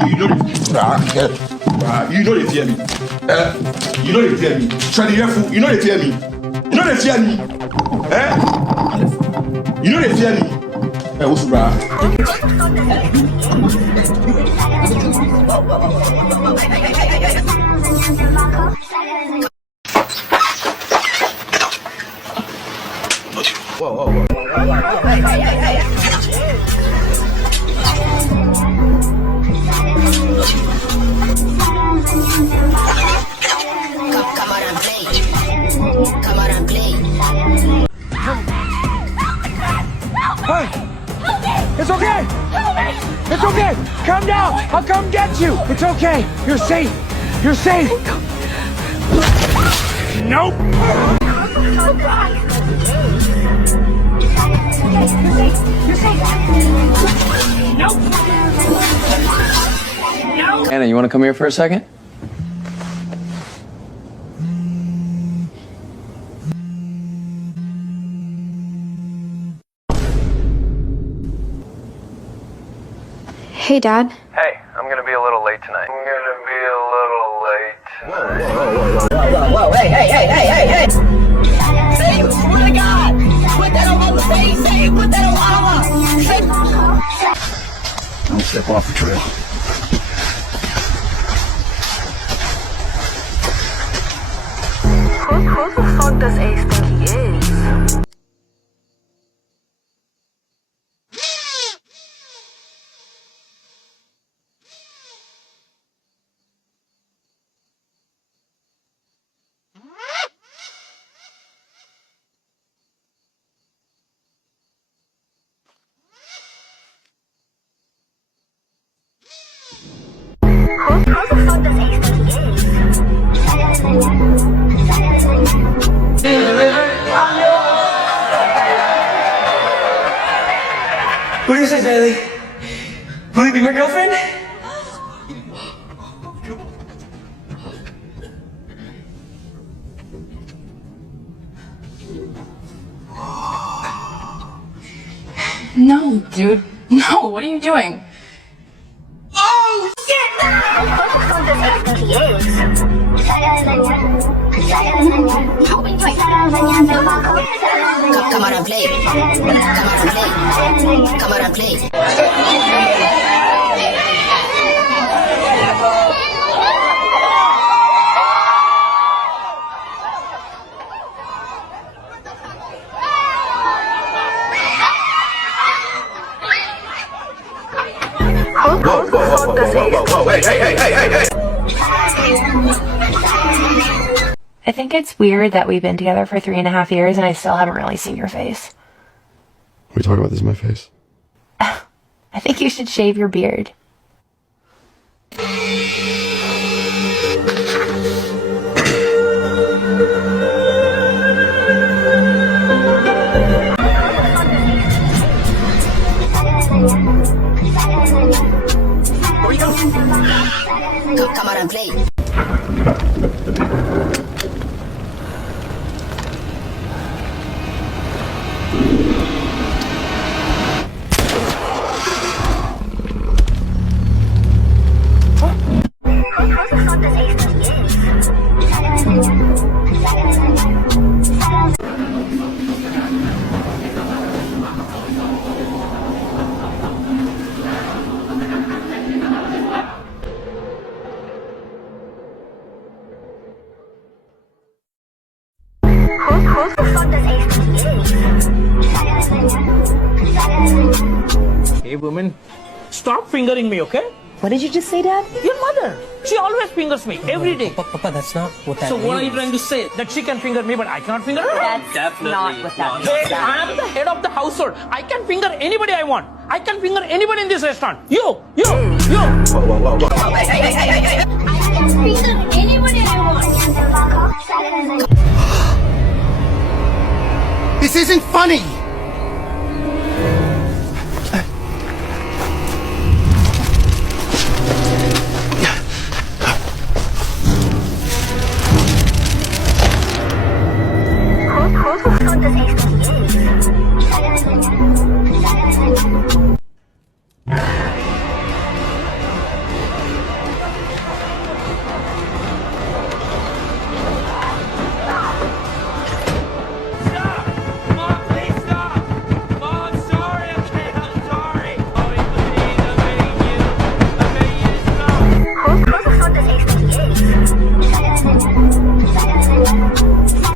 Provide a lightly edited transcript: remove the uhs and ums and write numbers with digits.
You know they fear me. You know they fear me. Try the fool. You know they fear me. You know they fear me. You know they fear me. What's bra? Whoa. Come on and play. Come on and play. Hey! It's okay! It's okay! Calm down! I'll come get you! It's okay! You're safe! You're safe! Nope! Anna, you want to come here for a second? Hey, Dad. Hey, I'm gonna be a little late tonight. Whoa, hey. Say, what I got? Put that on my face. Say, put that on my Don't step off the trail. Who the fuck does Ace think he is? Who the fuck does Ace think he is? What do you say, Bailey? Will you be my girlfriend? No, dude. No, what are you doing? Oh, shit! Who the fuck does Ace think he is? Come on and play. Come on and play. Who the fuck does Ace Hey. I think it's weird that we've been together for 3.5 years and I still haven't really seen your face. We talk about this in my face. I think you should shave your beard. Come on and play. Who the fuck does Ace think he is? Hey, woman. Stop fingering me, okay? What did you just say, Dad? Your mother. She always fingers me, every day. Papa, that's not what that So means. what are you trying to say? That she can finger me, but I cannot finger her? That's not what that means. Hey, I am the head of the household. I can finger anybody I want. I can finger anybody in this restaurant. You. I can finger anybody I want. This isn't funny!